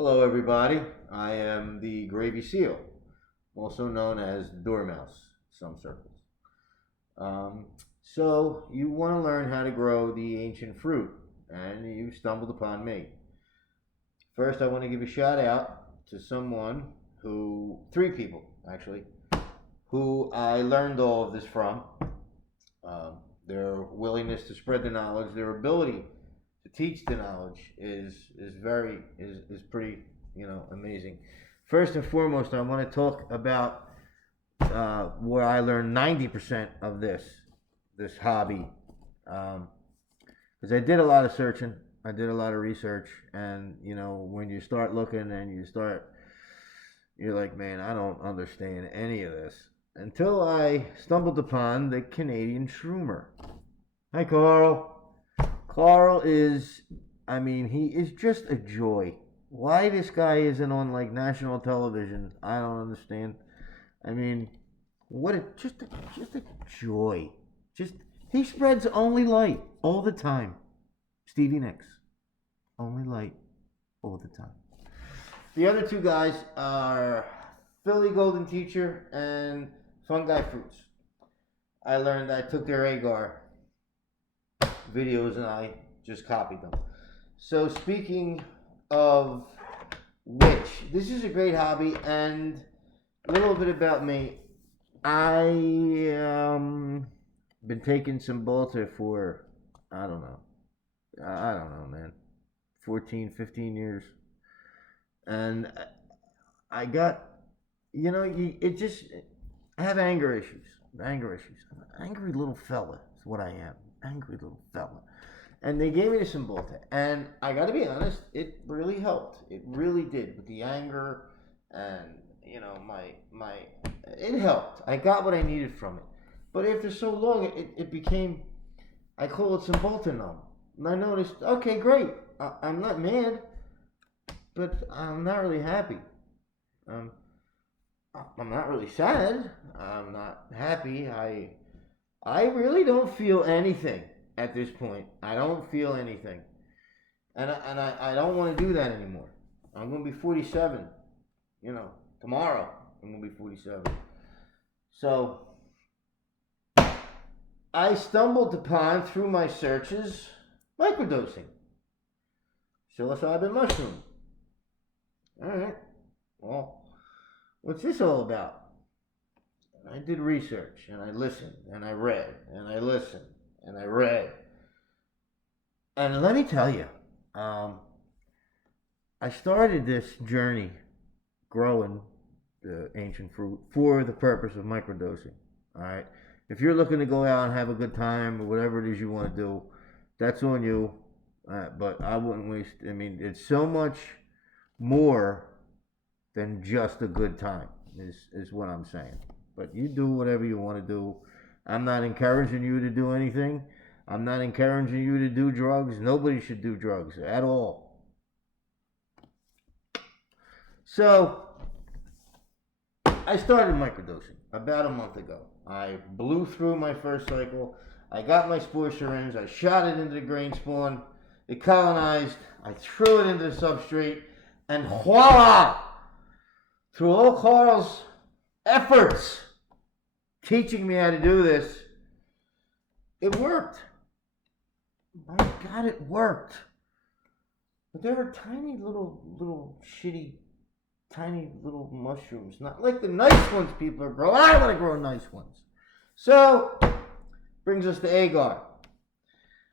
Hello, everybody. I am the Gravy Seal, also known as Dormouse, some circles. Um, so, you want to learn how to grow the ancient fruit, and you stumbled upon me. First, I want to give a shout out to three people actually, who I learned all of this from. Their willingness to spread the knowledge, their ability to teach the knowledge is pretty amazing. First and foremost, I want to talk about where I learned 90% of this hobby, because I did a lot of searching, I did a lot of research, and when you start looking and you're like, man, I don't understand any of this until I stumbled upon the Canadian Shroomer. Hi, Carl. Carl is, he is just a joy. Why this guy isn't on like national television, I don't understand. I mean, just a joy. Just he spreads only light all the time. Stevie Nicks, only light all the time. The other two guys are Philly Golden Teacher and Fungi Fruits. I took their agar videos and I just copied them. So speaking of which, this is a great hobby, and a little bit about me. I been taking Cymbalta for I don't know, man, 14, 15 years, and I got I have anger issues. I'm an angry little fella is what I am. Angry little fella. And they gave me the Cymbalta, and I got to be honest, it really helped. It really did with the anger, and it helped. I got what I needed from it. But after so long, it became, I call it Cymbalta numb. And I noticed, okay, great. I'm not mad, but I'm not really happy. I'm not really sad. I'm not happy. I really don't feel anything at this point. I don't feel anything. And I don't want to do that anymore. I'm going to be 47. Tomorrow I'm going to be 47. So I stumbled upon, through my searches, microdosing. Psilocybin mushroom. Alright. Well, what's this all about? I did research, and I listened, and I read, and I listened, and I read. And let me tell you, I started this journey growing the ancient fruit for the purpose of microdosing. All right? If you're looking to go out and have a good time or whatever it is you want to do, that's on you. But I wouldn't waste, it's so much more than just a good time, is what I'm saying. But you do whatever you want to do. I'm not encouraging you to do anything. I'm not encouraging you to do drugs. Nobody should do drugs at all. So, I started microdosing about a month ago. I blew through my first cycle. I got my spore syringe. I shot it into the grain spawn. It colonized. I threw it into the substrate. And voila! Through all Carl's efforts teaching me how to do this, it worked. My God, it worked. But there were tiny little shitty, tiny little mushrooms. Not like the nice ones people are growing. I want to grow nice ones. So, brings us to agar.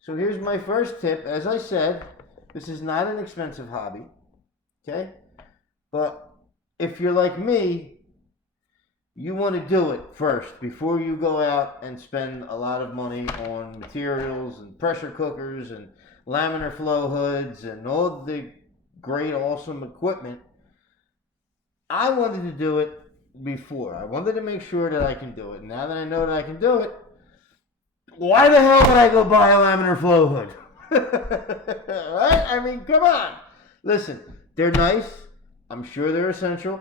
So here's my first tip. As I said, this is not an expensive hobby. Okay? But if you're like me, you want to do it first before you go out and spend a lot of money on materials and pressure cookers and laminar flow hoods and all the great, awesome equipment. I wanted to do it before. I wanted to make sure that I can do it. Now that I know that I can do it, why the hell would I go buy a laminar flow hood? Right? Come on. Listen, they're nice. I'm sure they're essential.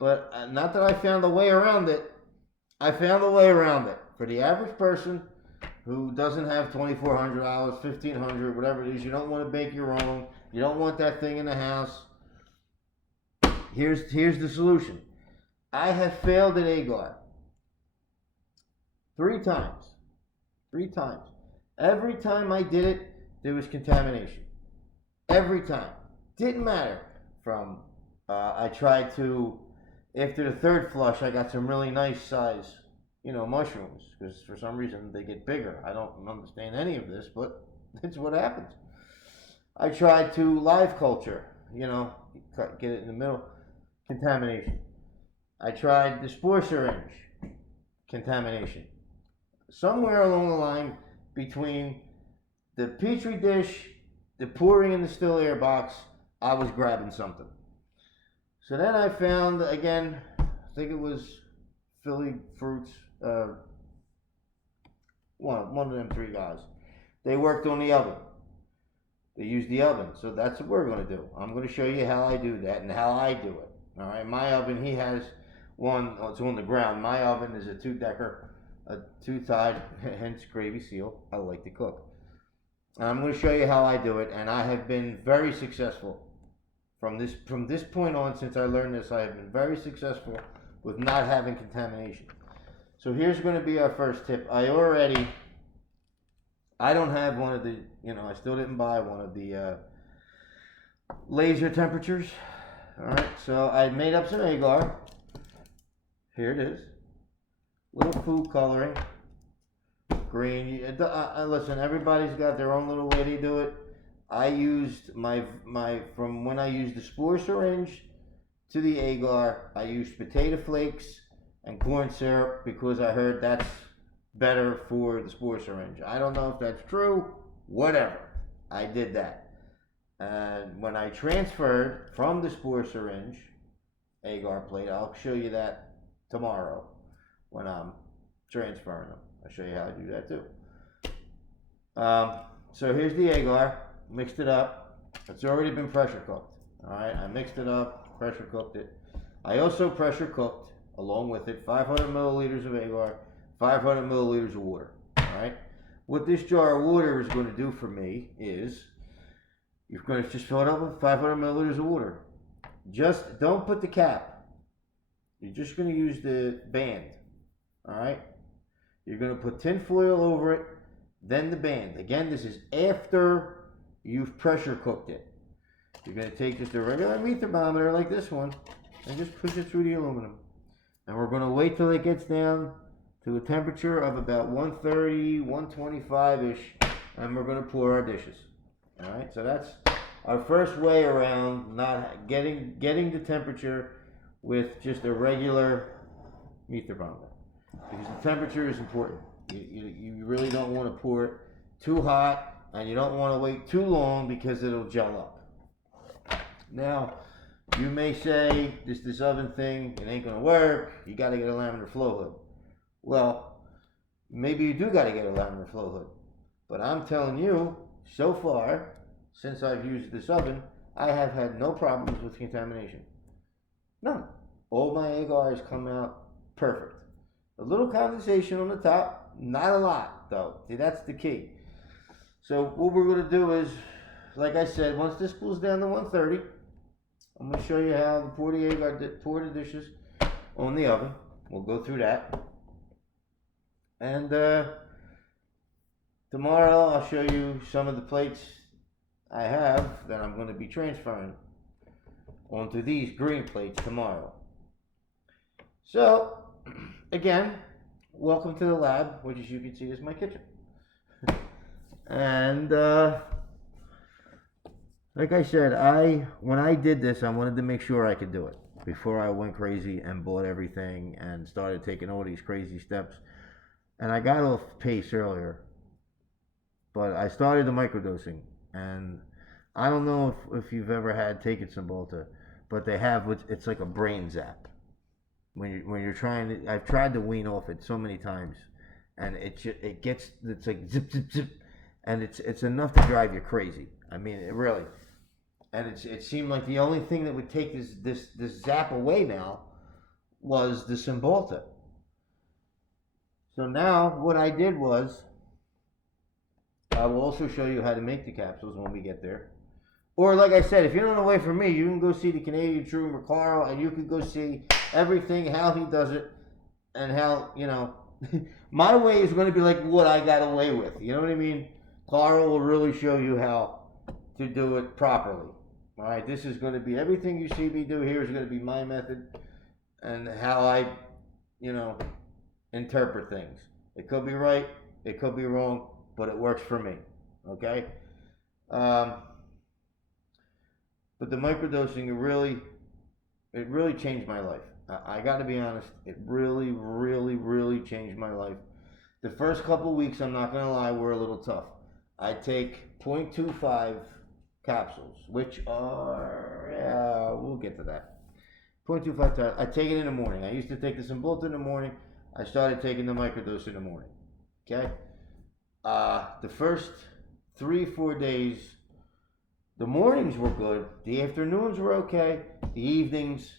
But not that I found a way around it. I found a way around it. For the average person who doesn't have $2,400, $1,500, whatever it is, you don't want to bake your own. You don't want that thing in the house. Here's the solution. I have failed at agar 3 times. 3 times. Every time I did it, there was contamination. Every time. Didn't matter. I tried to, after the third flush, I got some really nice size, mushrooms, because for some reason they get bigger. I don't understand any of this, but it's what happens. I tried to live culture, get it in the middle, contamination. I tried the spore syringe, contamination. Somewhere along the line between the petri dish, the pouring in the still air box, I was grabbing something. So then I found, again, I think it was Philly Fruits, one of them 3 guys. They worked on the oven. They used the oven. So that's what we're going to do. I'm going to show you how I do that and how I do it. All right, my oven, he has one, it's on the ground. My oven is a 2-decker, a 2-side, hence gravy seal. I like to cook. And I'm going to show you how I do it, and I have been very successful. From this point on, since I learned this, I have been very successful with not having contamination. So here's going to be our first tip. I don't have one of the, I still didn't buy one of the laser temperatures. All right, so I made up some agar. Here it is. Little food coloring. Green. Listen, everybody's got their own little way to do it. I used from when I used the spore syringe to the agar, I used potato flakes and corn syrup because I heard that's better for the spore syringe. I don't know if that's true, whatever. I did that. And when I transferred from the spore syringe agar plate, I'll show you that tomorrow when I'm transferring them. I'll show you how I do that too. So here's the agar. Mixed it up. It's already been pressure cooked. All right, I mixed it up, pressure cooked it. I also pressure cooked along with it 500 milliliters of agar, 500 milliliters of water. All right. What this jar of water is going to do for me is you're going to just fill it up with 500 milliliters of water. Just don't put the cap. You're just going to use the band. All right. You're going to put tin foil over it, then the band. Again, this is after you've pressure cooked it. You're going to take just a regular meat thermometer like this one and just push it through the aluminum. And we're going to wait till it gets down to a temperature of about 130, 125-ish, and we're going to pour our dishes. All right, so that's our first way around not getting the temperature with just a regular meat thermometer. Because the temperature is important. You really don't want to pour it too hot, and you don't want to wait too long because it'll gel up. Now, you may say, this oven thing, it ain't going to work. You got to get a laminar flow hood. Well, maybe you do got to get a laminar flow hood. But I'm telling you, so far, since I've used this oven, I have had no problems with contamination. None. All my agars come out perfect. A little condensation on the top, not a lot though. See, that's the key. So what we're going to do is, like I said, once this cools down to 130, I'm going to show you how to pour the dishes on the oven. We'll go through that. And tomorrow I'll show you some of the plates I have that I'm going to be transferring onto these green plates tomorrow. So, again, welcome to the lab, which as you can see is my kitchen. And like I said, when I did this, I wanted to make sure I could do it before I went crazy and bought everything and started taking all these crazy steps. And I got off pace earlier, but I started the microdosing, and I don't know if you've ever had Take It Cymbalta, but they have, it's like a brain zap. When you're trying to, I've tried to wean off it so many times, and it's like zip zip zip, and it's enough to drive you crazy. I mean, it really. And it seemed like the only thing that would take this zap away now was the Cymbalta. So now what I did was, I will also show you how to make the capsules when we get there. Or like I said, if you're not away from me, you can go see the Canadian Trooper Carl, and you can go see everything, how he does it, and how, my way is going to be like what I got away with. You know what I mean? Carl will really show you how to do it properly. All right, this is going to be everything you see me do here is going to be my method and how I, interpret things. It could be right, it could be wrong, but it works for me. Okay? But the microdosing, it really changed my life. I got to be honest, it really, really, really changed my life. The first couple weeks, I'm not going to lie, were a little tough. I take 0.25 capsules, which are, we'll get to that. 0.25 times. I take it in the morning. I used to take the Cymbalta in the morning. I started taking the microdose in the morning. Okay? The first 3-4 days, the mornings were good. The afternoons were okay. The evenings,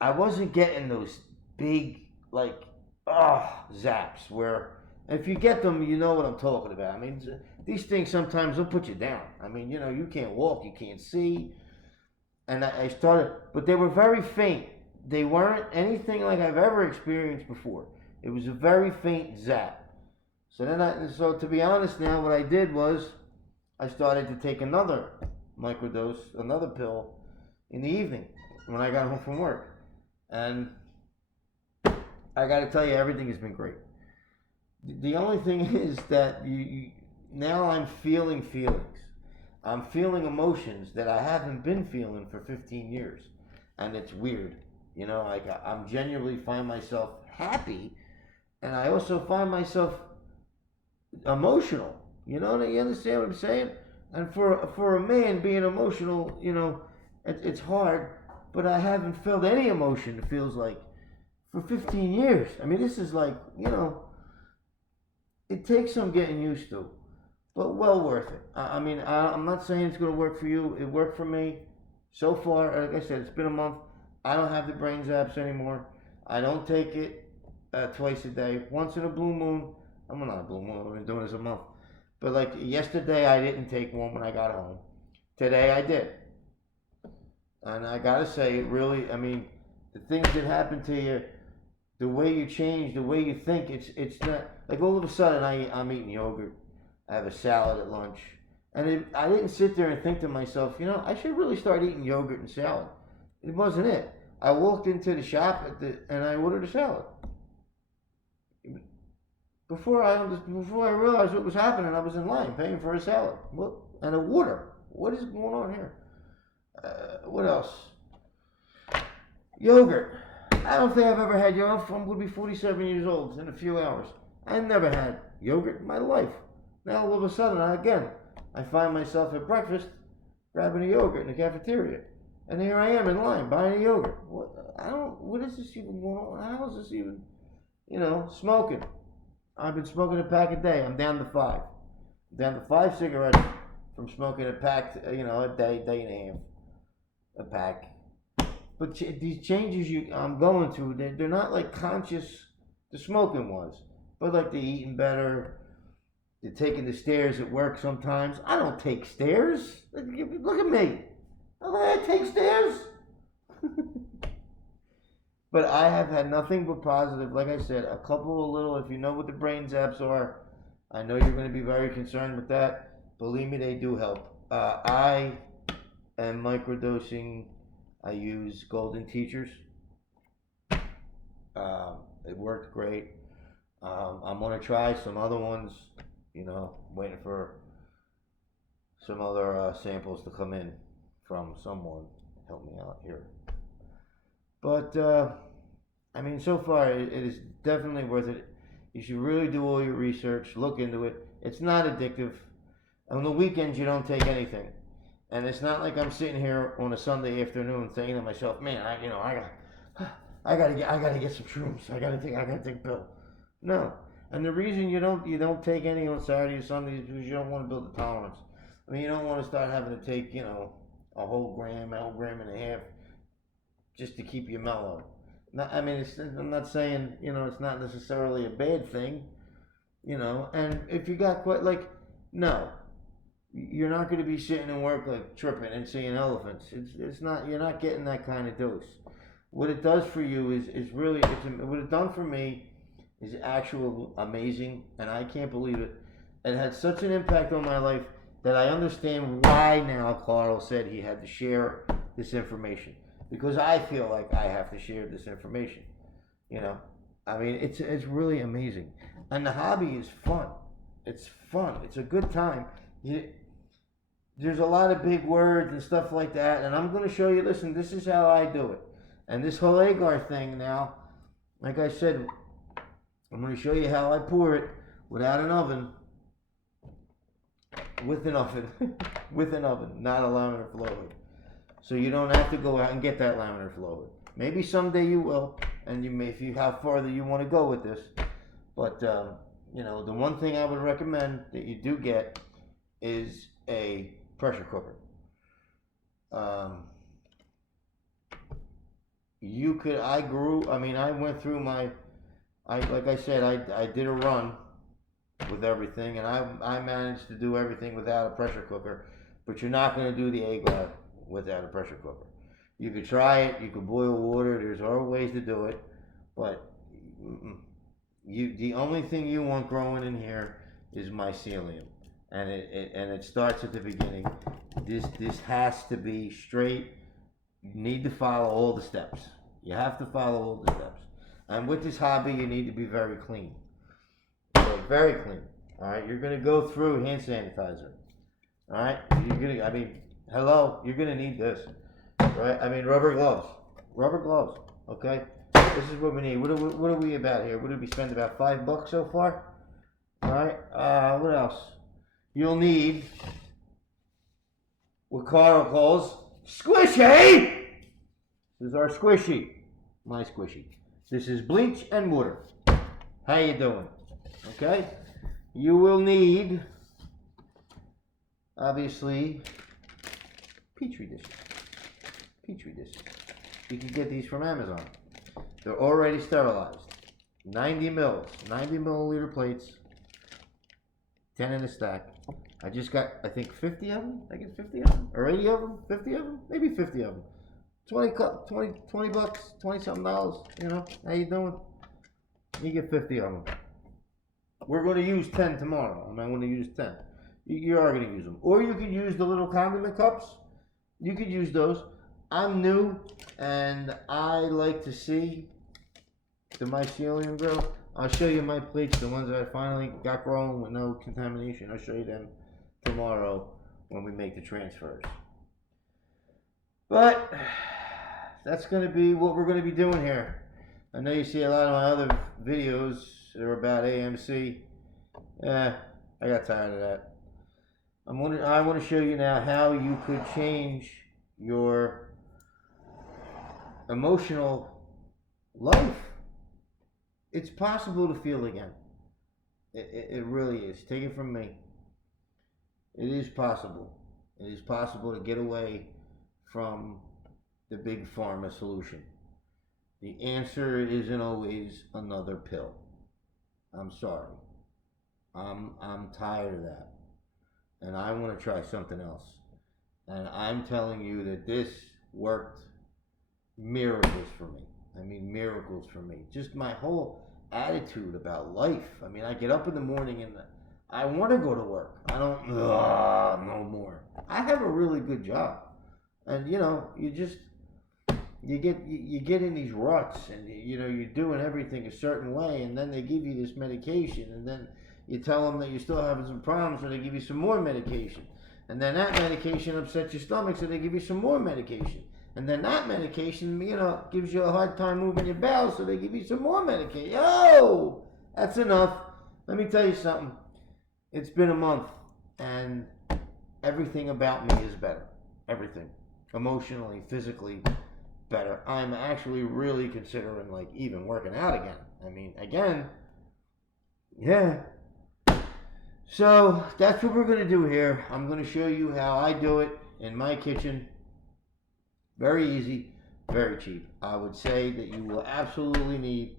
I wasn't getting those big, zaps where, if you get them, you know what I'm talking about. I mean, these things sometimes will put you down. I mean, you can't walk, you can't see. And I started, but they were very faint. They weren't anything like I've ever experienced before. It was a very faint zap. So to be honest now, what I did was, I started to take another microdose, another pill, in the evening when I got home from work. And I got to tell you, everything has been great. The only thing is that now I'm feeling feelings. I'm feeling emotions that I haven't been feeling for 15 years. And it's weird. I'm genuinely find myself happy, and I also find myself emotional. You understand what I'm saying? And for a man being emotional, it's hard, but I haven't felt any emotion, it feels like, for 15 years. I mean, this is like, it takes some getting used to, but well worth it. I'm not saying it's going to work for you. It worked for me so far. Like I said, it's been a month. I don't have the brain zaps anymore. I don't take it twice a day. Once in a blue moon. I'm not a blue moon. I've been doing this a month. But like yesterday, I didn't take one when I got home. Today, I did. And I got to say, it really, the things that happen to you, the way you change, the way you think, it's not, like all of a sudden I'm eating yogurt. I have a salad at lunch. And I didn't sit there and think to myself, I should really start eating yogurt and salad. It wasn't it. I walked into the shop and I ordered a salad. Before I realized what was happening, I was in line paying for a salad and a water. What is going on here? What else? Yogurt. I don't think I've ever had yogurt. I'm going to be 47 years old in a few hours. I never had yogurt in my life. Now all of a sudden, I find myself at breakfast grabbing a yogurt in the cafeteria. And here I am in line buying a yogurt. What is this even going on? How is this even, smoking? I've been smoking a pack a day. I'm down to 5. I'm down to 5 cigarettes from smoking a pack, a day and a half. A pack. But these changes I'm going through, they're not like conscious. The smoking was. But like the eating better, the taking the stairs at work sometimes. I don't take stairs. Look at me. I take stairs. But I have had nothing but positive. Like I said, a couple of little, if you know what the brain zaps are, I know you're going to be very concerned with that. Believe me, they do help. I am microdosing. I use Golden Teachers. It worked great. I'm going to try some other ones, waiting for some other samples to come in from someone. Help me out here. But, so far, it is definitely worth it. You should really do all your research, look into it. It's not addictive. On the weekends, you don't take anything. And it's not like I'm sitting here on a Sunday afternoon thinking to myself, man, I gotta get some shrooms. I gotta take a pill. No. And the reason you don't take any on Saturday or Sunday is because you don't want to build a tolerance. You don't want to start having to take, a whole gram and a half just to keep you mellow. I'm not saying, it's not necessarily a bad thing, and if you got no. you're not going to be sitting and work like tripping and seeing elephants. It's not, you're not getting that kind of dose. What it does for you is really, what it done for me is actual amazing, and I can't believe it. It had such an impact on my life that I understand why now Carl said he had to share this information, because I feel like I have to share this information. You know, I mean, it's really amazing, and the hobby is fun. It's fun. It's a good time. There's a lot of big words and stuff like that, and I'm going to show you. Listen, this is how I do it. And this whole agar thing now, like I said, I'm going to show you how I pour it without an oven, with an oven, with an oven, not a laminar flow hood. So you don't have to go out and get that laminar flow hood. Maybe someday you will, and you may, if you how farther you want to go with this. But you know, the one thing I would recommend that you do get is a pressure cooker. You could, I went through like I said, I did a run with everything, and I managed to do everything without a pressure cooker, but you're not going to do the agar without a pressure cooker. You could try it, you could boil water, there's other ways to do it, but the only thing you want growing in here is mycelium, and it starts at the beginning. This has to be straight. You need to follow all the steps. You have to follow all the steps. And with this hobby, you need to be very clean. So very clean. All right, you're gonna go through hand sanitizer. All right, hello, you're gonna need this. Right? I mean, rubber gloves. Rubber gloves. Okay. This is what we need. What are we about here? What did we spend? About $5 so far. All right. What else? You'll need what Carl calls squishy. This is our squishy. My squishy. This is bleach and water. How you doing? Okay. You will need, obviously, Petri dishes. Petri dishes. You can get these from Amazon. They're already sterilized. 90 milliliter plates. 10 in a stack. I just got, I think, 50 of them. I get 50 of them, or 80 of them, 50 of them, maybe 50 of them. 20 bucks, 20 something dollars. You know, how you doing? You get 50 of them. We're going to use 10 tomorrow. I'm going to use 10. You are going to use them, or you can use the little condiment cups. You could use those. I'm new, and I like to see the mycelium grow. I'll show you my plates, the ones that I finally got growing with no contamination. I'll show you them tomorrow when we make the transfers. But that's going to be what we're going to be doing here. I know you see a lot of my other videos that are about AMC. I got tired of that. I want to show you now how you could change your emotional life. It's possible to feel again. It really is. Take it from me. It is possible. It is possible to get away from the big pharma solution. The answer isn't always another pill. I'm sorry. I'm tired of that. And I want to try something else. And I'm telling you that this worked miracles for me. I mean, miracles for me. Just my whole attitude about life. I mean, I get up in the morning and I want to go to work. I don't, no more. I have a really good job. And, you know, you get in these ruts, and, you know, you're doing everything a certain way, and then they give you this medication, and then you tell them that you're still having some problems, so they give you some more medication. And then that medication upsets your stomach, so they give you some more medication. And then that medication, you know, gives you a hard time moving your bowels, so they give you some more medication. Oh, that's enough. Let me tell you something. It's been a month, and everything about me is better. Everything. Emotionally, physically, better. I'm actually really considering, like, even working out again. I mean, again, yeah. So, that's what we're going to do here. I'm going to show you how I do it in my kitchen. Very easy, very cheap. I would say that you will absolutely need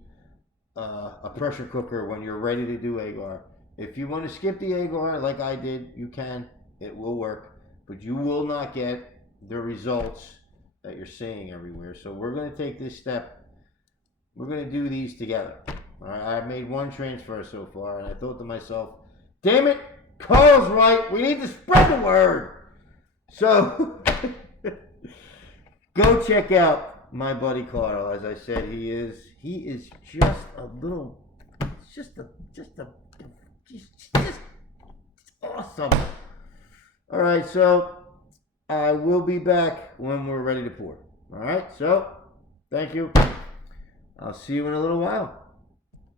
a pressure cooker when you're ready to do agar. If you want to skip the agar like I did, you can. It will work, but you will not get the results that you're seeing everywhere. So we're going to take this step. We're going to do these together. All right, I've made one transfer so far, and I thought to myself, damn it, Carl's right. We need to spread the word. So go check out my buddy Carl. As I said, he is just a little, just awesome. All right, so I will be back when we're ready to pour. All right, so thank you. I'll see you in a little while.